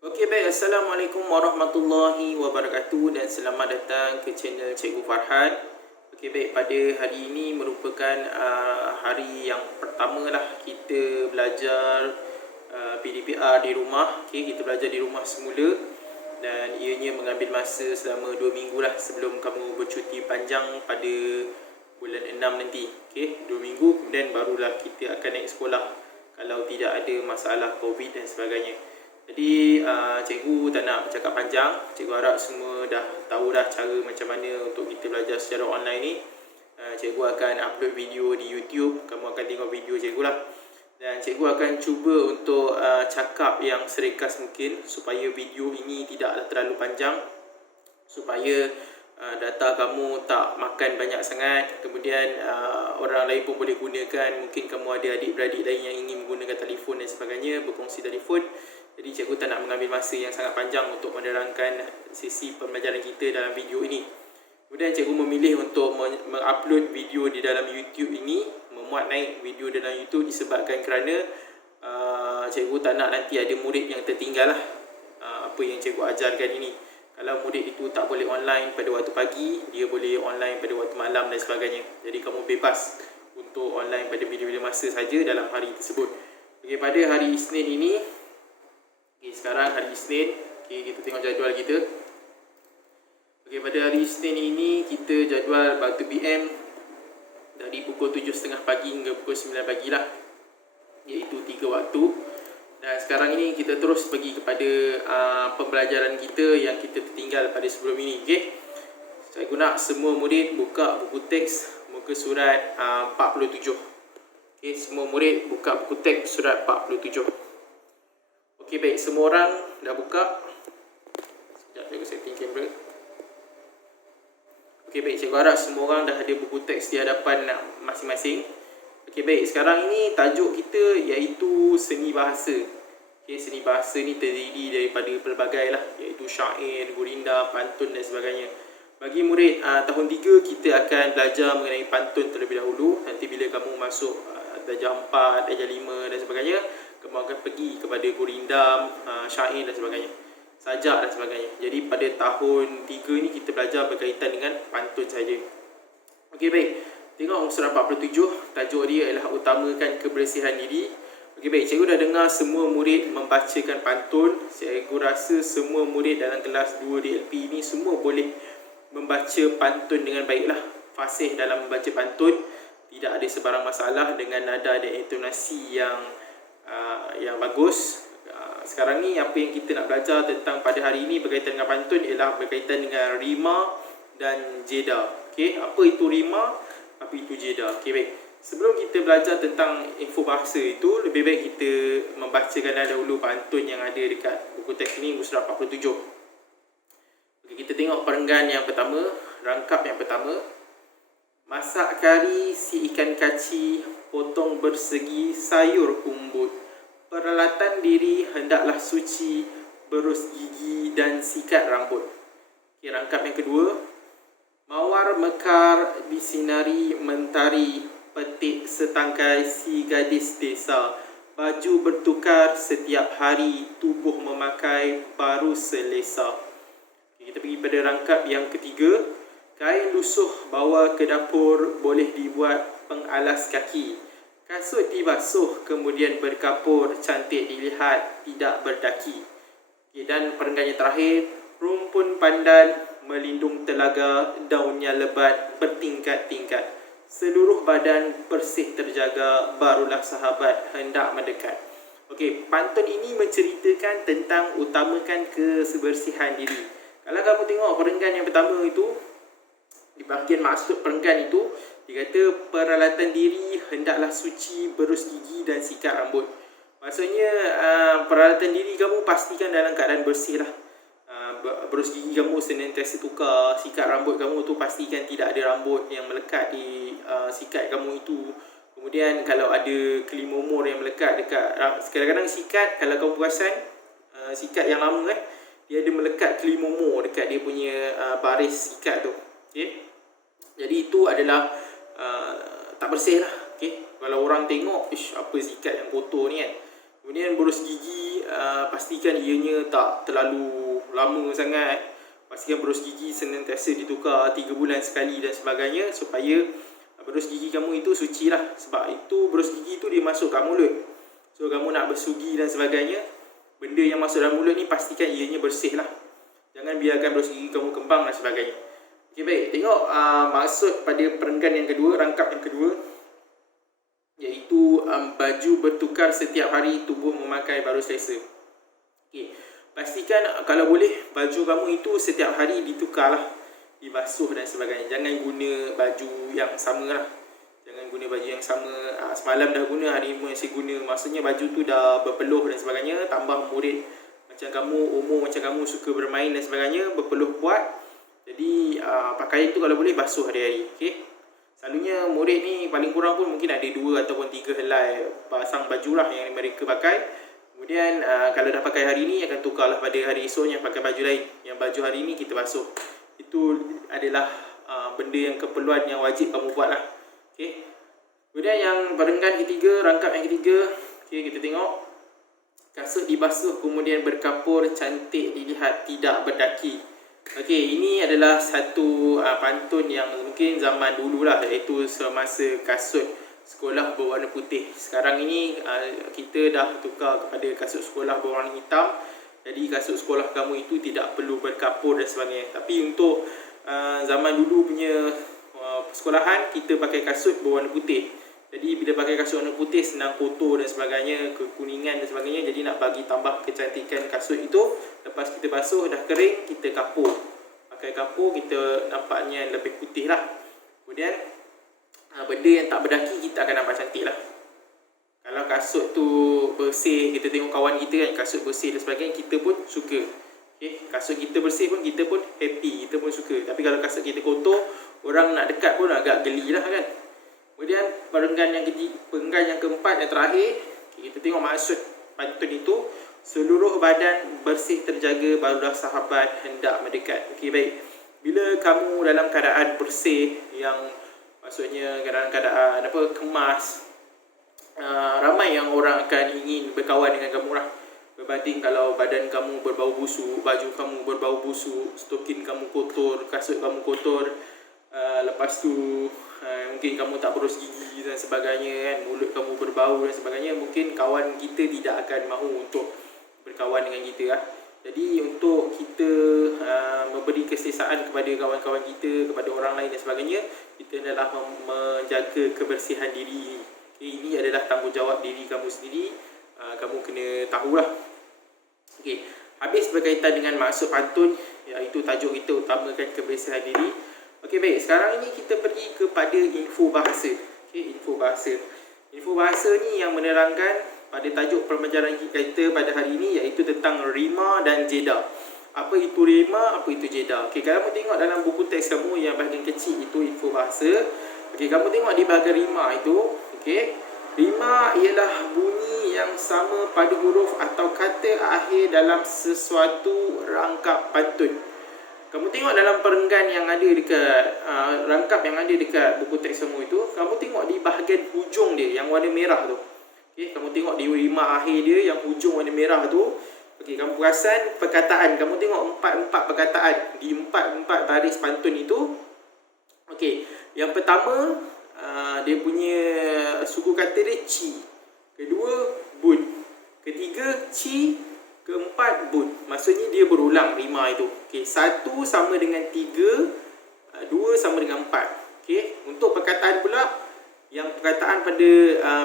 Okey, baik. Assalamualaikum warahmatullahi wabarakatuh dan selamat datang ke channel Cikgu Farhan. Okey, baik. Pada hari ini merupakan hari yang pertama lah kita belajar PDPR di rumah. Okey, kita belajar di rumah semula dan ianya mengambil masa selama 2 minggu lah sebelum kamu bercuti panjang pada bulan 6 nanti. Okey, 2 minggu kemudian barulah kita akan naik sekolah kalau tidak ada masalah COVID dan sebagainya. Jadi cikgu tak nak bercakap panjang. Cikgu harap semua dah tahu dah cara macam mana untuk kita belajar secara online ni. Cikgu akan upload video di YouTube. Kamu akan tengok video cikgu lah. Dan cikgu akan cuba untuk cakap yang seringkas mungkin supaya video ini tidak terlalu panjang, supaya data kamu tak makan banyak sangat. Kemudian orang lain pun boleh gunakan. Mungkin kamu ada adik-beradik lain yang ingin menggunakan telefon dan sebagainya, berkongsi telefon. Jadi cikgu tak nak mengambil masa yang sangat panjang untuk menerangkan sesi pembelajaran kita dalam video ini. Kemudian cikgu memilih untuk mengupload video di dalam YouTube ini, memuat naik video dalam YouTube disebabkan kerana cikgu tak nak nanti ada murid yang tertinggal lah apa yang cikgu ajarkan ini. Kalau murid itu tak boleh online pada waktu pagi, dia boleh online pada waktu malam dan sebagainya. Jadi kamu bebas untuk online pada bila-bila masa saja dalam hari tersebut. Okay, pada hari Isnin ini, sekarang hari Isnin, kita tengok jadual kita. Pada hari Isnin ini kita jadual waktu PM dari pukul 7.30 pagi hingga pukul 9 pagi lah, iaitu 3 waktu. Dan sekarang ini kita terus pergi kepada pembelajaran kita yang kita tertinggal pada sebelum ini. Saya guna semua murid buka buku teks muka surat 47. Semua murid buka buku teks surat 47. Okey, baik. Semua orang dah buka. Sekejap, saya setting kamera. Okey, baik. Cikgu harap semua orang dah ada buku teks di hadapan masing-masing. Okey, baik. Sekarang ini tajuk kita iaitu seni bahasa. Seni bahasa ni terdiri daripada pelbagai lah, iaitu syair, gurinda, pantun dan sebagainya. Bagi murid tahun 3, kita akan belajar mengenai pantun terlebih dahulu. Nanti bila kamu masuk darjah 4, darjah 5 dan sebagainya, kamu akan pergi kepada gurindam, syair dan sebagainya, sajak dan sebagainya. Jadi pada tahun 3 ni kita belajar berkaitan dengan pantun saja. Okey, baik. Tengok surat 47, tajuk dia adalah utamakan kebersihan diri. Okey, baik. Cikgu dah dengar semua murid membacakan pantun. Cikgu rasa semua murid dalam kelas 2 DLP ni semua boleh membaca pantun dengan baiklah. Fasih dalam membaca pantun, tidak ada sebarang masalah dengan nada dan intonasi yang bagus. Sekarang ni apa yang kita nak belajar tentang pada hari ini berkaitan dengan pantun ialah berkaitan dengan rima dan jeda. Okey, apa itu rima, apa itu jeda. Okey, baik. Sebelum kita belajar tentang info bahasa itu, lebih baik kita membacakan dahulu pantun yang ada dekat buku teks ini, surat 47. Okey, kita tengok perenggan yang pertama, rangkap yang pertama. Masak kari si ikan kaci, potong bersegi sayur umbut. Peralatan diri hendaklah suci, berus gigi dan sikat rambut. Okay, rangkap yang kedua. Mawar mekar disinari mentari, petik setangkai si gadis desa. Baju bertukar setiap hari, tubuh memakai baru selesa. Okay, kita pergi pada rangkap yang ketiga. Kain lusuh bawa ke dapur, boleh dibuat pengalas kaki. Kasut dibasuh kemudian berkapur, cantik dilihat tidak berdaki. Okay, dan perenggan yang terakhir, rumpun pandan melindung telaga, daunnya lebat bertingkat-tingkat. Seluruh badan bersih terjaga, barulah sahabat hendak mendekat. Okey, pantun ini menceritakan tentang utamakan kebersihan diri. Kalau kamu tengok perenggan yang pertama itu, di bahagian maksud perenggan itu, dia kata peralatan diri hendaklah suci, berus gigi dan sikat rambut. Maksudnya peralatan diri kamu pastikan dalam keadaan bersih lah. Berus gigi kamu senantiasa tukar, sikat rambut kamu tu pastikan tidak ada rambut yang melekat di sikat kamu itu. Kemudian kalau ada kelimumur yang melekat dekat, kadang-kadang sikat, kalau kamu perasan sikat yang lama dia ada melekat kelimumur dekat dia punya baris sikat tu. Okay? Jadi itu adalah tak bersih lah. Okay? Kalau orang tengok, apa sikat yang kotor ni kan. Kemudian Kemudian boros gigi, pastikan ianya tak terlalu lama sangat. Pastikan boros gigi senantiasa ditukar 3 bulan sekali dan sebagainya, supaya boros gigi kamu itu suci lah. Sebab itu boros gigi itu dia masuk kat mulut. So kamu nak bersugi dan sebagainya, benda yang masuk dalam mulut ni pastikan ianya bersih lah. Jangan biarkan boros gigi kamu kembang dan sebagainya. Okey, baik. Tengok maksud pada perenggan yang kedua, rangkap yang kedua, iaitu baju bertukar setiap hari, tubuh memakai baru selesa. Okey, pastikan kalau boleh baju kamu itu setiap hari ditukar lah, dibasuh dan sebagainya. Jangan guna baju yang sama lah. Jangan guna baju yang sama. Semalam dah guna, hari ni masih guna. Maksudnya baju tu dah berpeluh dan sebagainya. Tambah murid macam kamu, umur macam kamu, suka bermain dan sebagainya, berpeluh kuat. Jadi pakaian tu kalau boleh basuh hari-hari. Okey. Selalunya murid ni paling kurang pun mungkin ada 2 ataupun 3 helai pasang baju lah yang mereka pakai. Kemudian kalau dah pakai hari ni, akan tukarlah pada hari esoknya pakai baju lain. Yang baju hari ni kita basuh. Itu adalah benda yang keperluan yang wajib kamu buat lah. Okay. Kemudian yang perenggan ketiga, rangkap yang ketiga, okay, kita tengok kasut dibasuh kemudian berkapur, cantik dilihat, tidak berdaki. Okey, ini adalah satu pantun yang mungkin zaman dulu lah, iaitu semasa kasut sekolah berwarna putih. Sekarang ini kita dah tukar kepada kasut sekolah berwarna hitam. Jadi kasut sekolah kamu itu tidak perlu berkapur dan sebagainya. Tapi untuk zaman dulu punya sekolahan, kita pakai kasut berwarna putih. Jadi bila pakai kasut warna putih, senang kotor dan sebagainya, kekuningan dan sebagainya. Jadi nak bagi tambah kecantikan kasut itu, lepas kita basuh dah kering, kita kapur. Pakai kapur, kita nampaknya lebih putih lah. Kemudian benda yang tak berdaki, kita akan nampak cantik lah. Kalau kasut tu bersih, kita tengok kawan kita kan, kasut bersih dan sebagainya, kita pun suka. Okay? Kasut kita bersih pun, kita pun happy, kita pun suka. Tapi kalau kasut kita kotor, orang nak dekat pun agak geli lah kan. Kemudian perenggan yang keempat, yang terakhir, kita tengok maksud pantun itu. Seluruh badan bersih terjaga, barulah sahabat hendak mendekat. Okey, baik. Bila kamu dalam keadaan bersih, yang maksudnya keadaan kemas, ramai yang orang akan ingin berkawan dengan kamu lah. Berbanding kalau badan kamu berbau busuk, baju kamu berbau busuk, stokin kamu kotor, kasut kamu kotor, lepas tu mungkin kamu tak boros gigi dan sebagainya kan, mulut kamu berbau dan sebagainya, mungkin kawan kita tidak akan mahu untuk berkawan dengan kita lah. Jadi untuk kita memberi keselesaan kepada kawan-kawan kita, kepada orang lain dan sebagainya, kita adalah menjaga kebersihan diri. Okay, ini adalah tanggungjawab diri kamu sendiri. Kamu kena tahulah. Okay, habis berkaitan dengan maksud pantun, iaitu tajuk kita, utamakan kebersihan diri. Okey, baik. Sekarang ini kita pergi kepada info bahasa. Okey, info bahasa. Info bahasa ni yang menerangkan pada tajuk pembelajaran kita pada hari ini, iaitu tentang rima dan jeda. Apa itu rima, apa itu jeda? Okey, kalau kamu tengok dalam buku teks kamu yang bahagian kecil itu info bahasa. Okey, kamu tengok di bahagian rima itu, okey. Rima ialah bunyi yang sama pada huruf atau kata akhir dalam sesuatu rangkap pantun. Kamu tengok dalam perenggan yang ada dekat rangkap yang ada dekat buku teks semua itu, kamu tengok di bahagian hujung dia yang warna merah tu. Okey, kamu tengok di rima akhir dia yang hujung warna merah tu. Okey, kamu perasan perkataan, kamu tengok 4 perkataan di 4 baris pantun itu. Okey, yang pertama dia punya suku kata dia ci. Kedua bun. Ketiga ci. Keempat bun. Maksudnya dia berulang rima itu. Okey, 1 sama dengan 3, 2 sama dengan 4. Okey, untuk perkataan pula, yang perkataan pada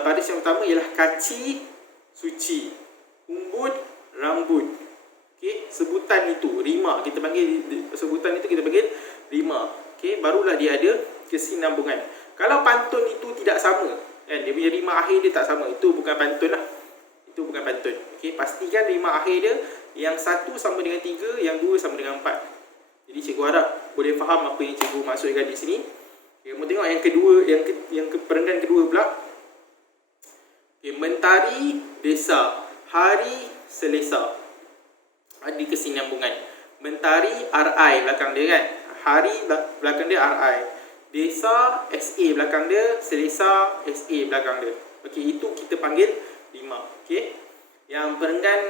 baris yang pertama ialah kaci, suci, umbut, rambut. Okey, sebutan itu rima, kita panggil sebutan itu, kita panggil rima. Okey, barulah dia ada kesinambungan. Kalau pantun itu tidak sama, kan, dia punya rima akhir dia tak sama, itu bukan pantun lah. Itu bukan pantun. Okey, pastikan rima akhir dia yang 1 sama dengan 3, yang 2 sama dengan 4. Jadi cikgu harap boleh faham apa yang cikgu maksudkan di sini. Okay, kamu tengok yang kedua, yang perenggan kedua pula. Okay, mentari desa, hari selesa. Ada kesinambungan. Mentari RI belakang dia kan. Hari belakang dia RI. Desa SA belakang dia, selesa SA belakang dia. Okey, itu kita panggil rima. Okey. Yang perenggan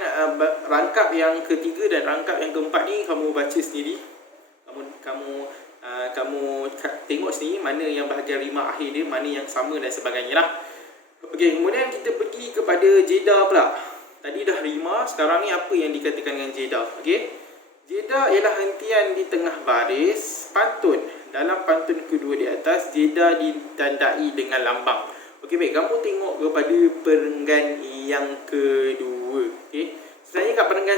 rangkap yang ketiga dan rangkap yang keempat ni kamu baca sendiri. Kamu tengok sendiri mana yang bahagian rima akhir dia, mana yang sama dan sebagainya lah. Okey, kemudian kita pergi kepada jeda pula. Tadi dah rima, sekarang ni apa yang dikatakan dengan jeda? Okey. Jeda ialah hentian di tengah baris pantun. Dalam pantun kedua di atas, jeda ditandai dengan lambang. Okey, baik. Kamu tengok kepada perenggan yang kedua. Okey. Sebenarnya kat perenggan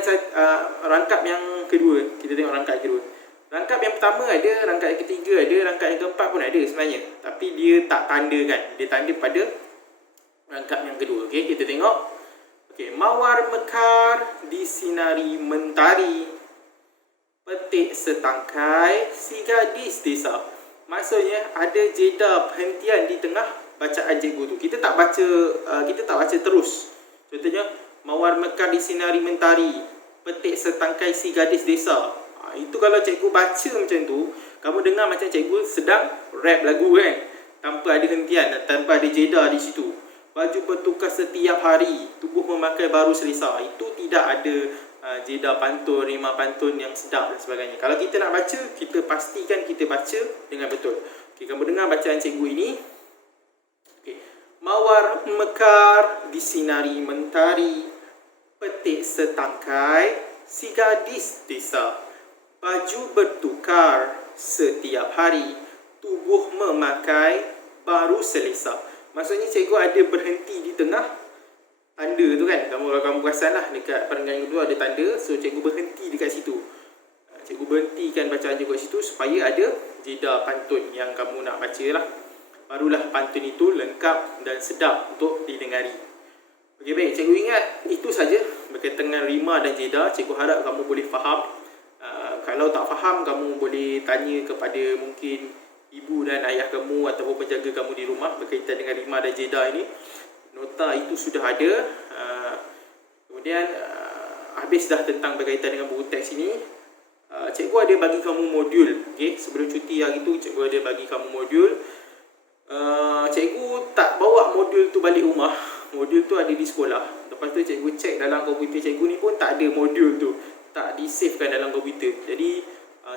rangkap yang kedua, kita tengok rangkap kedua. Rangkap yang pertama ada, rangkap yang ketiga ada, rangkap yang keempat pun ada sebenarnya. Tapi dia tak tandakan. Dia tanda pada rangkap yang kedua. Okey, kita tengok. Okey, mawar mekar disinari mentari, petik setangkai si gadis desa. Maksudnya ada jeda perhentian di tengah bacaan cikgu tu. Kita tak baca terus. Contohnya mawar mekar disinari mentari, petik setangkai si gadis desa. Itu kalau cikgu baca macam tu, kamu dengar macam cikgu sedang rap lagu kan, tanpa ada hentian, tanpa ada jeda di situ. Baju bertukar setiap hari, tubuh memakai baru selesa. Itu tidak ada jeda pantun, rima pantun yang sedap dan sebagainya. Kalau kita nak baca, kita pastikan kita baca dengan betul. Okey, kamu dengar bacaan cikgu ini. Okey. Mawar mekar disinari mentari, petik setangkai si gadis desa. Baju bertukar setiap hari, tubuh memakai baru selesa. Maksudnya cikgu ada berhenti di tengah tanda tu kan. Kalau kamu perasan lah dekat perenggan kedua ada tanda. So cikgu berhenti dekat situ. Cikgu berhentikan bacaan cikgu kat situ supaya ada jeda pantun yang kamu nak baca lah. Barulah pantun itu lengkap dan sedap untuk didengari. Okey, baik. Cikgu ingat itu saja berkaitan dengan rima dan jeda. Cikgu harap kamu boleh faham. Kalau tak faham, kamu boleh tanya kepada mungkin ibu dan ayah kamu ataupun penjaga kamu di rumah berkaitan dengan rima dan jeda ini. Nota itu sudah ada. Kemudian habis dah tentang berkaitan dengan buku teks ini. Cikgu ada bagi kamu modul. Okay? Sebelum cuti hari tu, cikgu ada bagi kamu modul. Cikgu tak bawa modul tu balik rumah. Modul tu ada di sekolah. Lepas tu cikgu cek dalam komputer cikgu ni pun tak ada modul tu. Tak di-savekan dalam komputer. Jadi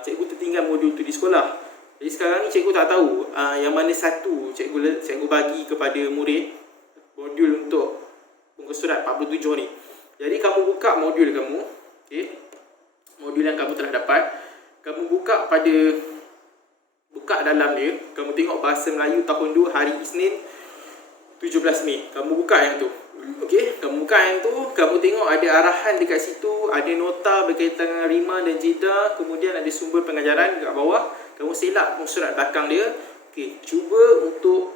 cikgu tertinggal modul tu di sekolah. Jadi sekarang ni cikgu tak tahu yang mana satu cikgu bagi kepada murid modul untuk muka surat 47 ni. Jadi kamu buka modul kamu, okey. Modul yang kamu telah dapat, kamu buka dalam dia, kamu tengok bahasa Melayu tahun 2 hari Isnin 17 Mei. Kamu buka yang tu. Okey, kamu buka yang tu, kamu tengok ada arahan dekat situ, ada nota berkaitan dengan rima dan jeda, kemudian ada sumber pengajaran dekat bawah. Kamu selak muka surat belakang dia. Okey, cuba untuk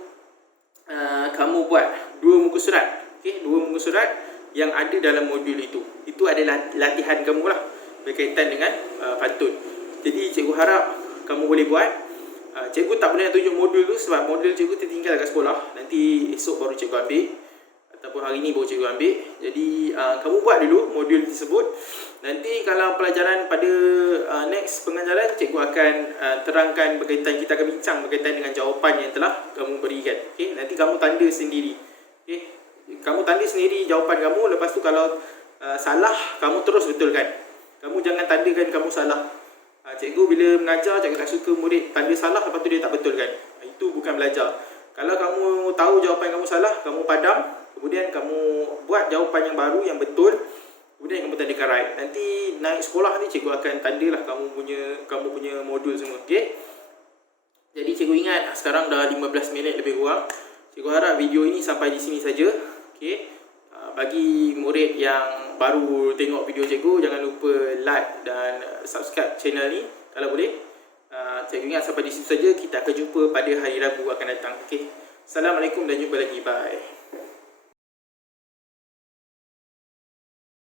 kamu buat 2 muka surat. Okey, 2 muka surat yang ada dalam modul itu. Itu adalah latihan kamu lah berkaitan dengan pantun. Jadi cikgu harap kamu boleh buat. Cikgu tak boleh nak tunjuk modul tu sebab modul cikgu tertinggal kat sekolah. Nanti esok baru cikgu ambil. Ataupun hari ni baru cikgu ambil. Jadi kamu buat dulu modul tersebut. Nanti kalau pelajaran pada next pengajaran, cikgu akan terangkan berkaitan, kita akan bincang berkaitan dengan jawapan yang telah kamu berikan. Okay? Nanti kamu tanda sendiri. Okay? Kamu tanda sendiri jawapan kamu. Lepas tu kalau salah, kamu terus betulkan. Kamu jangan tandakan kamu salah. Cikgu bila mengajar, cikgu tak suka murid tanda salah lepas tu dia tak betulkan. Itu bukan belajar. Kalau kamu tahu jawapan kamu salah, kamu padam, kemudian kamu buat jawapan yang baru yang betul, kemudian kamu tandakan right. Nanti naik sekolah ni cikgu akan tandalah kamu punya modul semua. Okey. Jadi cikgu ingat sekarang dah 15 minit lebih kurang. Cikgu harap video ini sampai di sini saja. Okey. Bagi murid yang baru tengok video cikgu, jangan lupa like dan subscribe channel ni kalau boleh. Cikgu ingat sampai di situ saja. Kita akan jumpa pada hari Rabu akan datang. Okey. Assalamualaikum dan jumpa lagi. Bye.